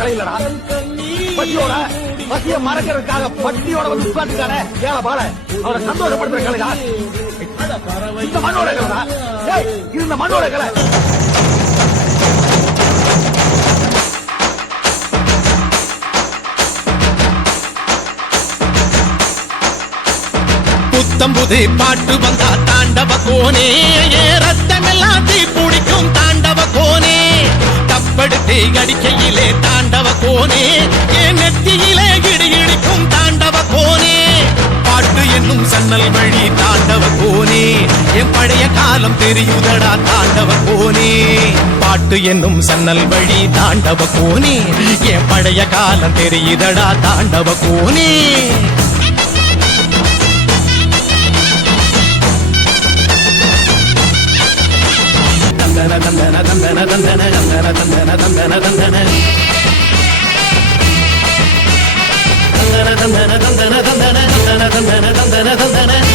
கடை இல்லடா. பட்டியோட பசிய மறக்கிறதுக்காக பட்டியோட வந்து உட்காந்துக்கான ஏழ பாட அவரை சந்தோஷப்படுத்துற கலைடா. இந்த மண்ணோட கலைடா. ஏய், இது இந்த மண்ணோட கலை. புத்தம்புது பாட்டு வந்தா தாண்டவ கோனே. ஏ ரத்தமெல்லாம் தீ பிடிக்கும் தாண்டவ கோனே. தப்படுத்து அடிக்கையிலே தான் கோனே என் நெத்தியிலே இடி இடிக்கும் தாண்டவ கோனே பாட்டு என்னும் சன்னல் வழி தாண்டவ கோனே என் பழைய காலம் தெரியுதடா தாண்டவ கோனே பாட்டு என்னும் சன்னல் வழி தாண்டவ கோனே என் பழைய காலம் தெரியுதடா தாண்டவ கோனே தந்தன தந்தன தந்தன தந்தன தந்தன தந்தன தந்தன தந்தன. தந்தன தந்தன தந்தன தந்தன தந்தன தந்தன தந்தன